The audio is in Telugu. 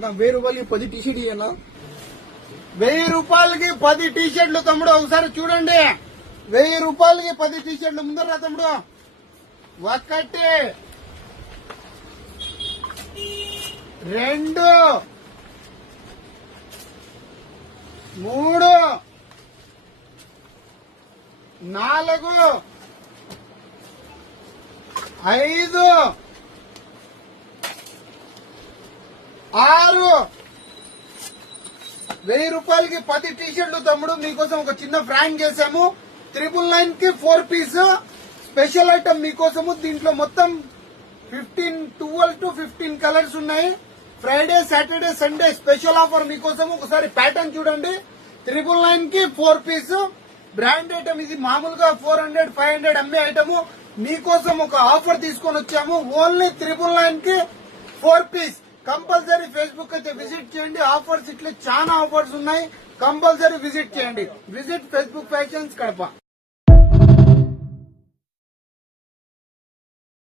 నా 1000 రూపాయలకి 10 టీషర్ట్ ఇయ్యనా? 1000 రూపాయలకి 10 టీషర్ట్లు తమ్ముడు, ఒకసారి చూడండి. 1000 రూపాయలకి 10 టీషర్ట్లు ముందర తమ్ముడు. 1 2 3 4 5 6 1000 రూపాయలకి 10 టీషర్ట్లు తమ్ముడు. మీకోసం ఒక చిన్న ఫ్రాంక్ చేశాము. 999 కి 4 పీస్ స్పెషల్ ఐటమ్ మీకోసము. దీంట్లో మొత్తం 12 to 15 కలర్స్ ఉన్నాయి. Friday, Saturday, Sunday special offer మీకోసం. ఒకసారి ప్యాటర్న్ చూడండి. 999 కి 4 పీస్ బ్రాండ్ ఐటమ్. ఇది మామూలుగా 400, 500 అమ్మే ఐటమ్. మీకోసం ఒక ఆఫర్ తీసుకొని వచ్చాము. ఓన్లీ 999 కి 4 పీస్. కంపల్సరీ ఫేస్బుక్ అయితే విజిట్ చేయండి. ఆఫర్స్ ఇట్లా చాలా ఆఫర్స్ ఉన్నాయి. కంపల్సరీ విజిట్ చేయండి. Visit Facebook fashions Kadapa.